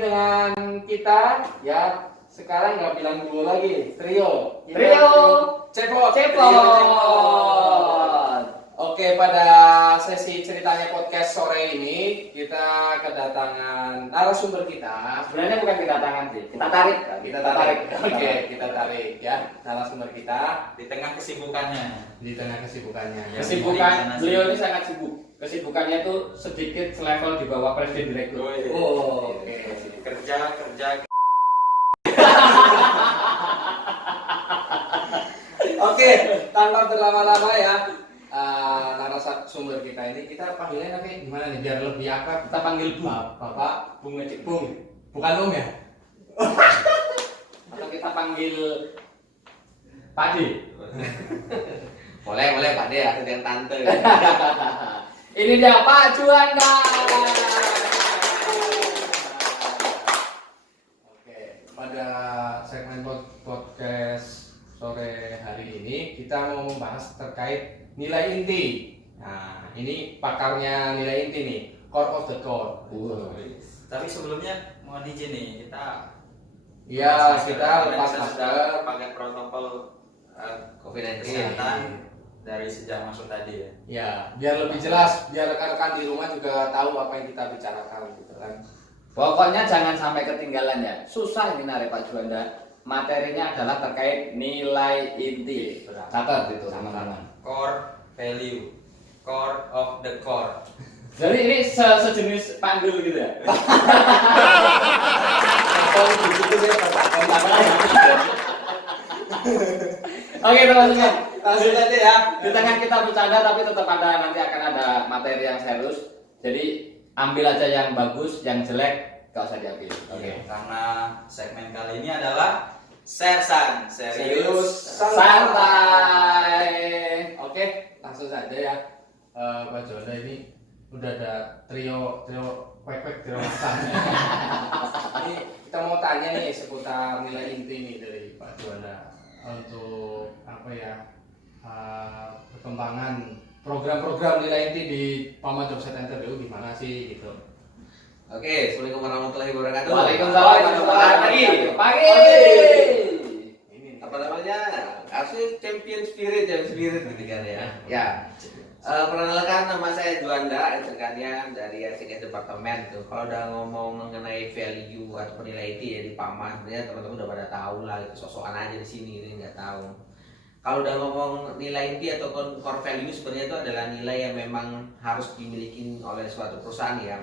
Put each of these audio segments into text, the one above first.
dengan kita ya. Sekarang nggak bilang duo lagi, trio. Cepot. Oke, pada sesi ceritanya podcast sore ini kita kedatangan narasumber kita. Sebenarnya bukan kedatangan sih, kita tarik. Oke, kita tarik ya narasumber kita di tengah kesibukannya. Kesibukan beliau ini sangat sibuk. Kesibukannya itu sedikit selevel di bawah presiden direktur. Oke. Kerja. Oke, tanpa berlama-lama ya. Narasumber kita ini kita panggilnya nanti gimana nih biar lebih akrab. Kita panggil Bung. Bapak Bung Ngecik. Bung. Bukan Om ya? Atau kita panggil Pak D. Boleh Pak D, atau yang tante. Ini dia Pak Juanda. Oke, pada segmen podcast sore hari ini kita mau membahas terkait nilai inti. Nah, ini pakarnya nilai inti nih, core of the core. Tapi sebelumnya mohon izin nih, kita lepas masker, pakai protokol COVID-19 kesehatan dari sejak masuk tadi ya. Ya, biar lebih jelas, biar rekan-rekan di rumah juga tahu apa yang kita bicarakan gitu kan. Pokoknya jangan sampai ketinggalan ya. Susah ini narik Pak Juanda. Materinya adalah terkait nilai inti. Catat itu teman-teman. Core value, core of the core. Jadi ini sejenis panggul gitu ya. Oke teman-teman, Langsung aja ya. di tangan kita bercanda tapi tetap ada nanti akan ada materi yang serius. Jadi ambil aja yang bagus, yang jelek gak usah diambil. Oke. Karena segmen kali ini adalah Sersan, serius santai. Oke, langsung saja ya. Pak Juanda ini udah ada trio trio masan. Ini kita mau tanya nih seputar nilai inti nih dari Pak Juanda untuk apa ya perkembangan program-program nilai inti di Pama Job Center itu gimana sih gitu. Oke, Assalamualaikum warahmatullahi wabarakatuh. Waalaikumsalam warahmatullahi wabarakatuh. Pagi. Ini Apa namanya? Asli champion spirit gitu kan ya. Ya. Perkenalkan nama saya Juanda, rekannya dari RCG Departemen tuh. Kalau udah ngomong mengenai value atau nilai itu ya di PAMA, sebenarnya teman-teman udah pada tahu lah, itu sosokan aja di sini ini nggak tahu. Kalau udah ngomong nilai inti atau core value sebenarnya itu adalah nilai yang memang harus dimiliki oleh suatu perusahaan ya,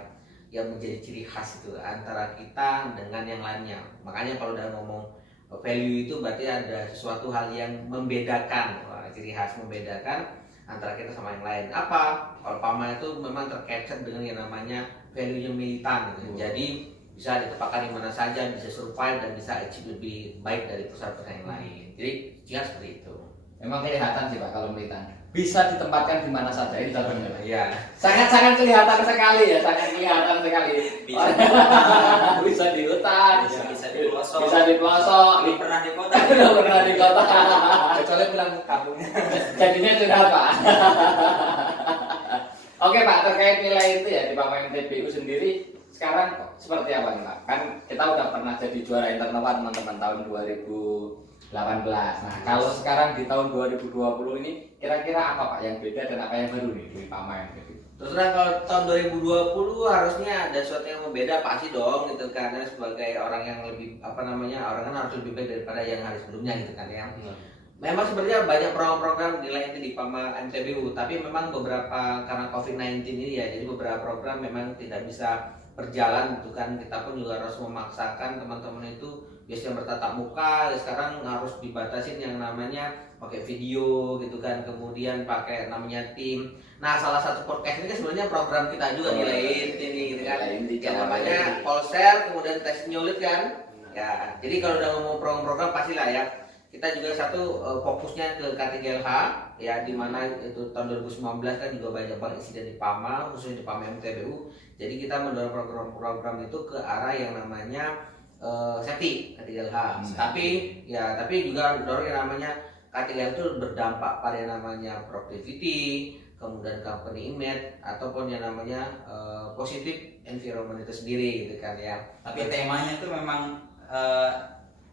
yang menjadi ciri khas itu antara kita dengan yang lainnya. Makanya kalau udah ngomong value itu berarti ada sesuatu hal yang membedakan, ciri khas membedakan antara kita sama yang lain. Apa? Kalau PAMA itu memang tercapture dengan yang namanya value-nya militan gitu. Jadi bisa ditempatkan di mana saja, bisa survive dan bisa achieve lebih baik dari perusahaan-perusahaan yang lain. Jadi jika seperti itu. Memang kelihatan sih Pak kalau militan. Bisa ditempatkan di mana saja itu benar. Iya. Sangat kelihatan sekali ya, sangat kelihatan sekali. Bisa di hutan, Bisa di pelosok. bisa di pelosok, Belum pernah di kota. belum pernah di kota. kecuali bilang kampungnya. Jadinya curhat Pak. Oke Pak, terkait nilai itu ya di Pama MTBU sendiri sekarang seperti apa nih Pak? Kan kita udah pernah jadi juara internal teman-teman tahun 2018. Nah kalau sekarang di tahun 2020 ini kira-kira apa Pak yang beda dan apa yang baru nih di Pama MTBU? Terus terang kalau tahun 2020 harusnya ada sesuatu yang berbeda pasti dong gitu, karena sebagai orang yang lebih orang kan harus lebih baik daripada yang hari sebelumnya gitu kan ya. Memang sebenarnya banyak program-program nilai inti di PAMA MTBU, tapi memang beberapa karena COVID-19 ini ya, jadi beberapa program memang tidak bisa berjalan gitu kan. Kita pun juga harus memaksakan teman-teman itu biasanya bertatap muka, sekarang harus dibatasin yang namanya pakai video gitu kan, kemudian pakai namanya tim. Nah, salah satu podcast ini kan sebenarnya program kita juga nilai inti ini gitu kan. Yang namanya Polser, kemudian tes nyulit kan. Ya, jadi kalau udah ngomong program-program pastilah ya. Kita juga satu fokusnya ke K3LH ya, di mana itu tahun 2019 kan juga banyak banget insiden di PAMA, khususnya di PAMA MTBU. Jadi kita mendorong program-program itu ke arah yang namanya safety K3LH. Tapi juga dorong yang namanya K3L itu berdampak pada yang namanya productivity, kemudian company image, ataupun yang namanya positive environment itu sendiri gitu kan ya. Tapi temanya itu memang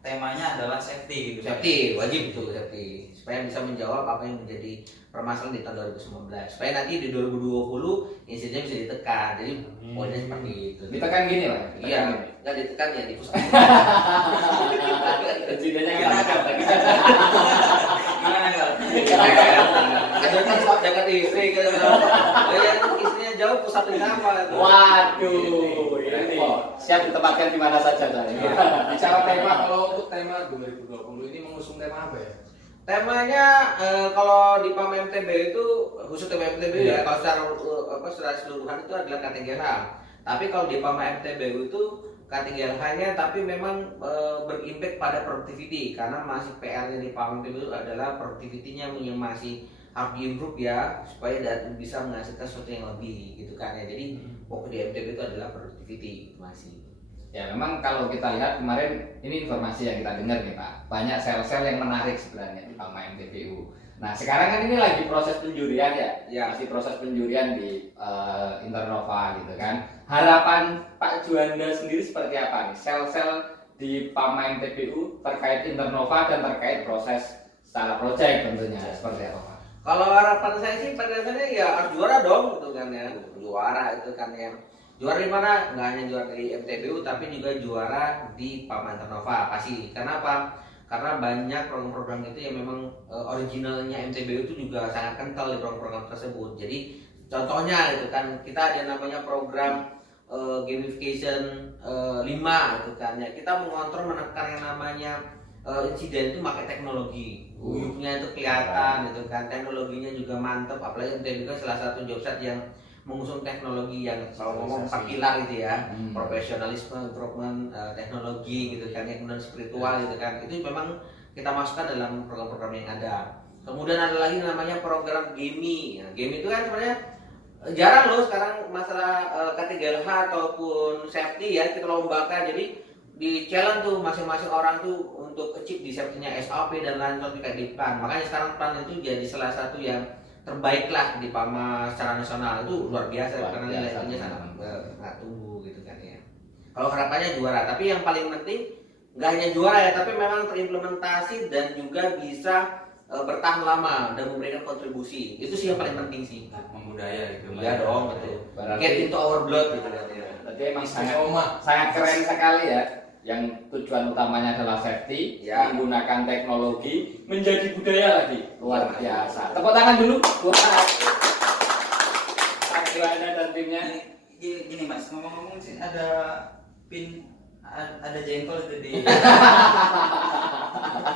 temanya adalah safety gitu. Safety, wajib tuh safety. Supaya bisa menjawab apa yang menjadi permasalahan di tahun 2019. Supaya nanti di 2020 insiden bisa ditekan. Jadi poinnya seperti itu. Ditekan gini lah. Iya, nggak ditekan ya di pusat. Insidennya Gimana nggak Kak? Gimana Kak? Ada kan stop dekat istri gitu. Yang istrinya jauh pusatnya apa? Waduh, ini siap ditempatkan di mana saja saya. Bicara tema, kalau untuk tema 2020 ini mengusung tema apa ya? Temanya kalau di PAM MTB itu khusus tema MTB ya, kalau secara keseluruhan itu adalah K3H. Tapi kalau di PAM MTB itu K3H-nya tapi memang berimpact pada productivity, karena masih PR-nya di PAM MTB itu adalah productivity-nya yang masih harus di-improve ya, supaya bisa menghasilkan sesuatu yang lebih gitu kan ya. Jadi fokus di MTB itu adalah productivity masih. Ya memang kalau kita lihat kemarin ini informasi yang kita dengar nih Pak, banyak sel-sel yang menarik sebenarnya di PAMA MTBU. Nah sekarang kan ini lagi proses penjurian ya, masih proses penjurian di Internova gitu kan. Harapan Pak Juanda sendiri seperti apa nih? Sel-sel di PAMA MTBU terkait Internova dan terkait proses secara proyek tentunya seperti apa Pak? Kalau harapan saya sih pada dasarnya ya harus juara dong gitu kan ya, juara itu kan ya. Juara di mana? Nggak hanya juara di MTBU tapi juga juara di PAMA Internova pasti. Kenapa? Karena banyak program-program itu yang memang originalnya MTBU itu juga sangat kental di program-program tersebut. Jadi contohnya gitu kan, kita ada yang namanya program gamification 5 gitu kan ya. Kita mengontrol menekan yang namanya insiden itu pakai teknologi. Uyuknya itu kelihatan gitu kan. Teknologinya juga mantep, apalagi MTBU kan salah satu jobset yang mengusung teknologi yang kalau ngomong 4 pilar gitu ya, profesionalisme, improvement, teknologi gitu kan, yang kemudian spiritual gitu kan, itu memang kita masukkan dalam program-program yang ada. Kemudian ada lagi namanya program GAMI. Nah, GAMI itu kan sebenarnya jarang loh sekarang masalah K3LH ataupun safety ya kita lombakan. Jadi di challenge tuh masing-masing orang tuh untuk achieve di safety-nya SAP dan lain-lain kayak di PAN. Makanya sekarang PAN itu jadi salah satu yang terbaik lah di PAMA secara nasional, itu luar biasa karena nilainya sangat tumbuh gitu kan ya. Kalau harapannya juara, tapi yang paling penting nggak hanya juara ya, tapi memang terimplementasi dan juga bisa bertahan lama dan memberikan kontribusi. Itu sih yang paling penting sih. Membudaya gitu. Iya dong, betul. Berarti- Get into our blood gitu kan ya. Berarti emang sangat keren sekali ya. Yang tujuan utamanya adalah safety, Ya. menggunakan teknologi menjadi budaya lagi. Luar biasa. Tepuk tangan dulu buat Pak Juanda dan timnya. Gini Mas, ngomong-ngomong sih ada ada jengkol itu di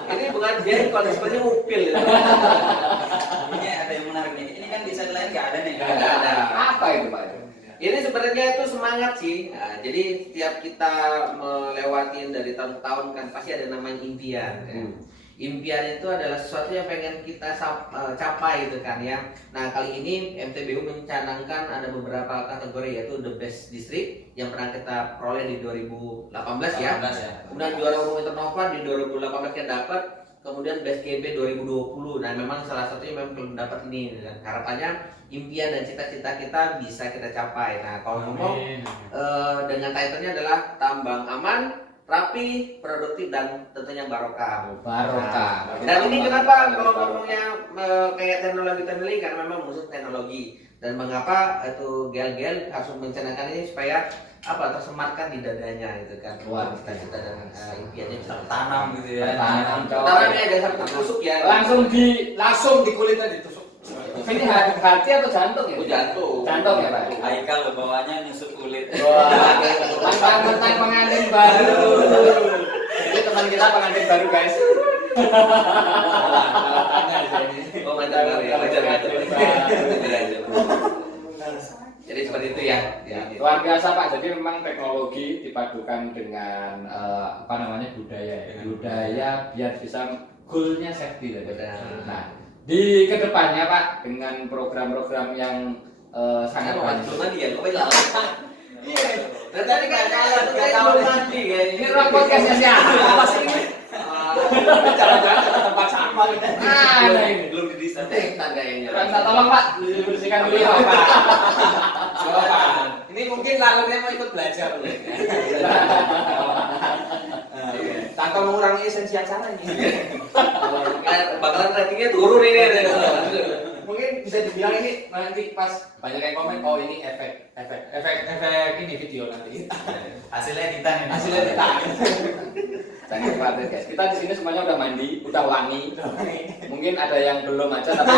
Ini bukan jengkol, sebenarnya upil ya. ini ada yang menarik nih. Ini kan di side lain nggak ada nih. Nggak ada. Apa itu Pak? Ini sebenarnya itu semangat sih. Nah, jadi setiap kita melewati dari tahun ke tahun kan pasti ada namanya impian. Ya. Impian itu adalah sesuatu yang pengen kita capai gitu kan ya. Nah kali ini MTBU mencanangkan ada beberapa kategori yaitu the best district yang pernah kita peroleh di 2018 ya. 18 ya. Kemudian juara umum Internova di 2018 kita dapat. Kemudian best GB 2020. Nah memang salah satunya memang belum dapat ini. Dan harapannya impian dan cita-cita kita bisa kita capai. Nah kalau ngomong dengan title-nya adalah tambang aman, rapi, produktif dan tentunya barokah. Barokah. Nah, dan ini kenapa kalau ngomongnya kayak teknologi karena memang musuh teknologi. Dan mengapa itu gel-gel harus mencanangkan ini supaya tersematkan di dadanya gitu kan. Luar Cita-cita dan impiannya bisa Tanam gitu ya. Tanam. Tanamnya ada sampai tusuk ya. Langsung di kulitnya ditusuk. Ini hati atau jantung ya? Oh, jantung. Jantung ya Pak? Haikal loh, bawahnya nyusuk kulit. Wah, mentang-mentang pengantin baru. Ini teman kita pengantin baru guys. Oh, mantap ya. Jadi seperti itu ya. Luar biasa Pak. Jadi memang teknologi dipadukan dengan budaya ya. Budaya biar bisa goalnya safety tadi. Nah, di kedepannya Pak dengan program-program yang sangat banyak. Belum ya, kok beda. Iya. Dan tadi kan kalau belum mandi ya. Ini ruang podcastnya siapa sih ini? Jangan-jangan ke tempat sampah. Ada ini. Belum didesain. Kayaknya. Minta tolong Pak, dibersihkan dulu ya Pak. Coba. Ini mungkin lalunya mau ikut belajar. Tanpa mengurangi esensi acara ini. Bakalan ratingnya turun ini. Mungkin bisa dibilang ini nanti pas banyak yang komen, oh ini efek ini video nanti. Hasilnya editan ini. Hasilnya kita. Jangan khawatir guys, kita di sini semuanya udah mandi, udah wangi. Mungkin ada yang belum aja, tapi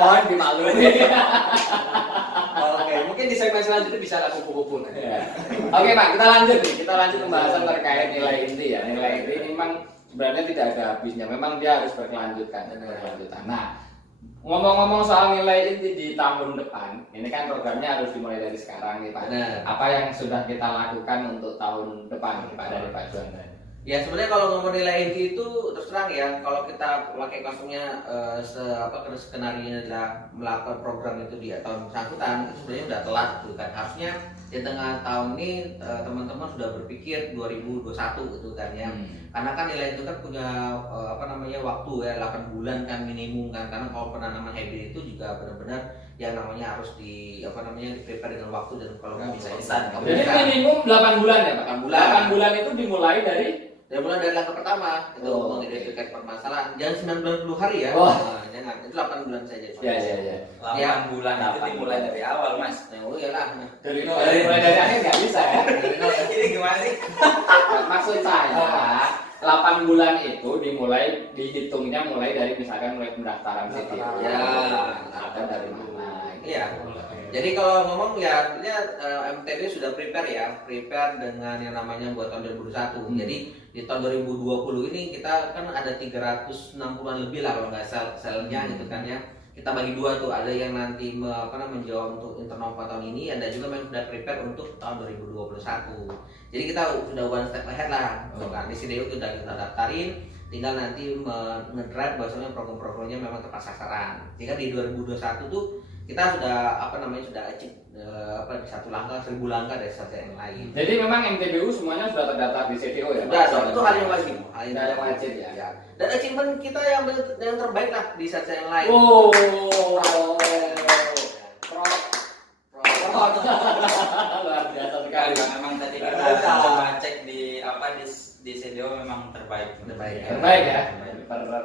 mohon dimaklumi. Oke, mungkin di segmen selanjutnya bisa ada kupu-kupu. Oke Pak, kita lanjut nih. Kita lanjut pembahasan terkait nilai inti ya. Nilai inti ini memang sebenarnya tidak ada habisnya. Memang dia harus berkelanjutan. Nah, ngomong-ngomong soal nilai inti di tahun depan, ini kan programnya harus dimulai dari sekarang nih Pak. Benar. Apa yang sudah kita lakukan untuk tahun depan nih Pak dari Pak Juanda? Ya sebenarnya kalau ngomong nilai inti itu terus terang ya, kalau kita pakai konsepnya skenario adalah melakukan program itu di tahun bersangkutan, itu sebenarnya udah telat gitu kan. Harusnya di tengah tahun ini teman-teman sudah berpikir 2021 gitu kan ya. Karena kan nilai itu kan punya waktu ya 8 bulan kan minimum kan, karena kalau penanaman hybrid itu juga benar-benar yang namanya harus di prepare dengan waktu dan kalau Nggak bisa instan. Jadi minimum 8 bulan ya Pak? 8 bulan. 8 bulan itu dimulai dari mulai dari langkah pertama itu mengidentifikasi permasalahan, jangan 90 hari ya. Oh. Nah, jangan, itu 8 bulan saja. Ya. 8 bulan itu dimulai dari awal Mas. Nah, oh iyalah. Dari Mulai dari akhir nggak bisa ya. Ini gimana sih? Maksud saya 8 bulan itu dimulai dihitungnya mulai dari misalkan mulai pendaftaran CTO. Ya, ada dari mana? Iya. Jadi kalau ngomong ya MTB sudah prepare dengan yang namanya buat tahun 2021. Jadi di tahun 2020 ini kita kan ada 360-an lebih lah kalau nggak selnya gitu kan ya. Kita bagi dua tuh, ada yang nanti menjawab untuk internal tahun ini, ada juga yang sudah prepare untuk tahun 2021. Jadi kita sudah one step ahead lah. Kan di CDU sudah kita daftarin, tinggal nanti ngedrive bahwasanya program-programnya memang tepat sasaran. Sehingga di 2021 tuh kita sudah sudah achieve satu langkah 1000 langkah dari satu yang lain. Jadi memang MTBU semuanya sudah terdaftar di CTO ya? Sudah, itu hal yang wajib. Hal yang wajib ya. Dan achievement kita yang terbaik lah di satu yang lain. Oh, luar biasa sekali. Memang tadi kita coba cek di CDO memang terbaik. Terbaik ya.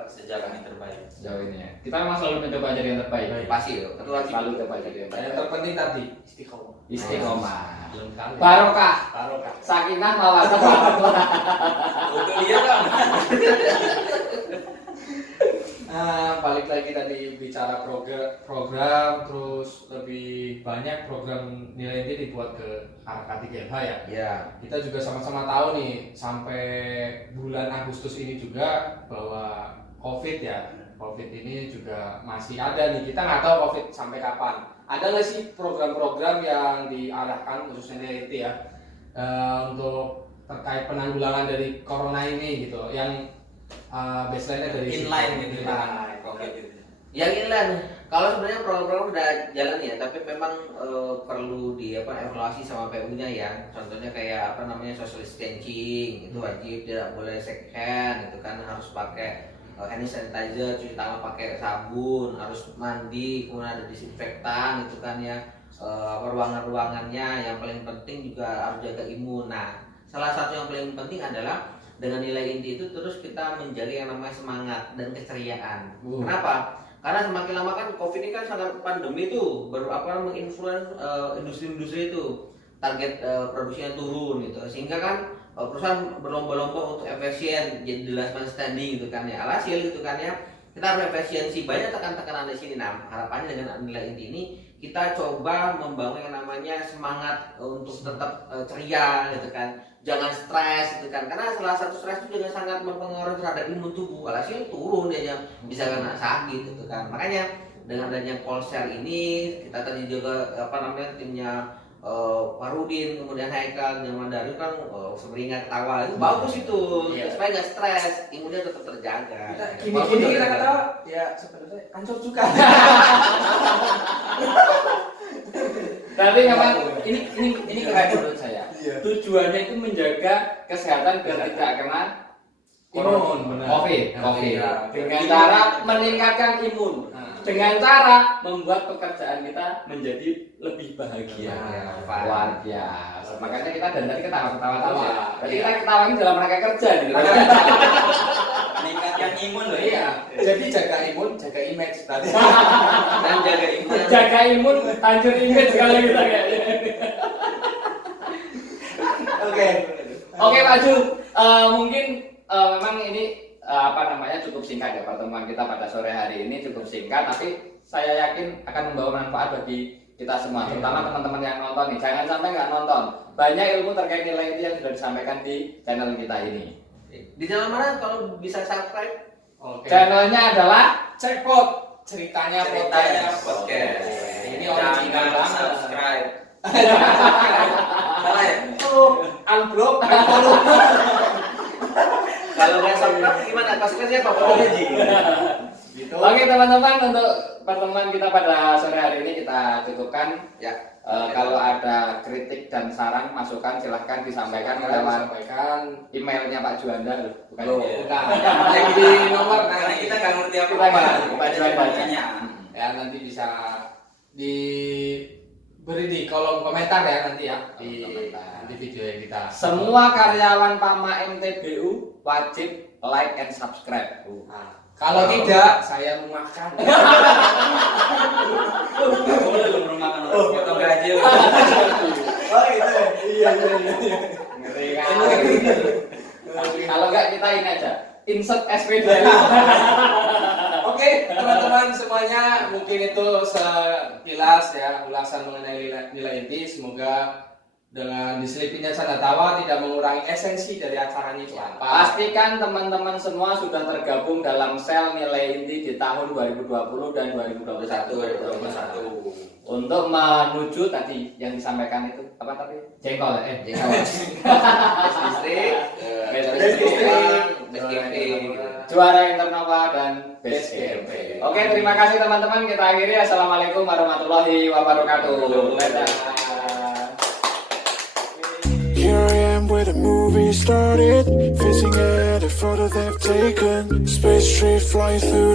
Sejauh ini terbaik. Sejauh ini ya. Kita memang selalu mencoba jadi yang terbaik. Pasti ya. Selalu coba jadi yang terbaik. Yang terpenting tadi Istiqomah. Belum kali. Barokah. Barokah. Sakinah mawaddah warahmah. Untuk dia kan. Balik lagi tadi bicara program terus lebih banyak program nilai inti dibuat ke arah K3LH ya. Ya. Kita juga sama-sama tahu nih sampai bulan Agustus ini juga bahwa COVID ini juga masih ada nih. Kita nggak tahu COVID sampai kapan. Ada nggak sih program-program yang diarahkan khususnya nilai inti ya untuk terkait penanggulangan dari corona ini gitu, yang baseline-nya dari Inline gitu ya. Inline. Oke gitu. Yang inline, kalau sebenarnya program-program udah jalan ya, tapi memang perlu evaluasi sama PU-nya ya. Contohnya kayak social distancing itu wajib, tidak boleh second hand, itu kan harus pakai hand sanitizer, cuci tangan pakai sabun, harus mandi, kemudian ada disinfektan itu kan ya. Ruangan-ruangannya yang paling penting juga harus jaga imun. Nah, salah satu yang paling penting adalah dengan nilai inti itu terus kita menjaga yang namanya semangat dan keceriaan. Kenapa? Karena semakin lama kan COVID ini kan sangat pandemi tuh menginfluence industri-industri itu target produksinya turun gitu, sehingga kan perusahaan berlomba-lomba untuk efisien, jadi the last man standing gitu kan ya. Alhasil gitu kan ya, kita harus efisiensi, banyak tekanan di sini. Nah, harapannya dengan nilai inti ini kita coba membangun yang namanya semangat untuk tetap ceria gitu kan. Jangan stres gitu kan, karena salah satu stres itu juga sangat mempengaruhi terhadap imun tubuh. Alhasil turun dia bisa kena sakit gitu kan. Makanya dengan adanya Polsel ini, kita tadi juga timnya Farudin, kemudian Haikal, Nyaman Dari kan Semeringah ketawa itu bagus itu, supaya nggak stres, imunnya tetap terjaga. Kini kita ketawa ya sebenarnya ancur juga. Tapi memang ini keren menurut saya. Tujuannya itu menjaga kesehatan biar tidak kena Imun, benar. COVID. Iya. Dengan cara meningkatkan imun. Nah. Dengan cara membuat pekerjaan kita menjadi lebih bahagia. Nah, Luar biasa. Makanya kita dan tadi ketawa-ketawa terus ya. Jadi Iya. kita ketawain dalam rangka kerja gitu. Meningkatkan imun loh Iya. Jadi jaga imun, jaga image tadi. Dan jaga imun. Jaga imun, hancur image kalau kita kayaknya. Oke. Oke Pak Ju, mungkin memang ini cukup singkat ya pertemuan kita pada sore hari ini cukup singkat, tapi saya yakin akan membawa manfaat bagi kita semua, terutama teman-teman yang nonton nih. Jangan sampai nggak nonton. Banyak ilmu terkait nilai itu yang sudah disampaikan di channel kita ini. Di channel mana kalau bisa subscribe? Oke. Channelnya adalah Cekpot ceritanya Ceritanya podcast. podcast. Ini original Jangan banget. subscribe. Salah ya? Unblock, unfollow. Kalau nggak subscribe gimana? Konsekuensinya apa? Gaji. Gitu. Oke teman-teman, untuk pertemuan kita pada sore hari ini kita cukupkan. Ya. Kalau ada kritik dan saran, masukan silahkan disampaikan lewat emailnya Pak Juanda loh. Bukan Loh, email. bukan. Yang di nomor Karena kita nggak ngerti apa Kita nggak ngerti. Pak Juanda bacanya. ya nanti bisa diberi di kolom komentar ya nanti ya di Komentar. video yang kita. Semua karyawan Pama MTBU wajib like and subscribe. Nah, kalau tidak saya mau makan. Boleh belum rumah kan potong gaji. Oh itu. Iya. Ngeri kan? Kalau nggak kita ini aja, insert SPD. Oke, teman-teman semuanya, mungkin itu sekilas ya ulasan mengenai nilai inti. Semoga dengan diselipinnya canda tawa tidak mengurangi esensi dari acaranya itu apa. Pastikan teman-teman semua sudah tergabung dalam sel nilai inti di tahun 2020 dan 2021. Untuk menuju tadi yang disampaikan itu apa tadi? Jengkol ya? Listrik, Juara Internova dan Best GMP. Oke, terima kasih teman-teman. Kita akhiri. Assalamualaikum warahmatullahi wabarakatuh. Dadah. Here I am where the movie started, facing at a photo they've taken. Space trade flying through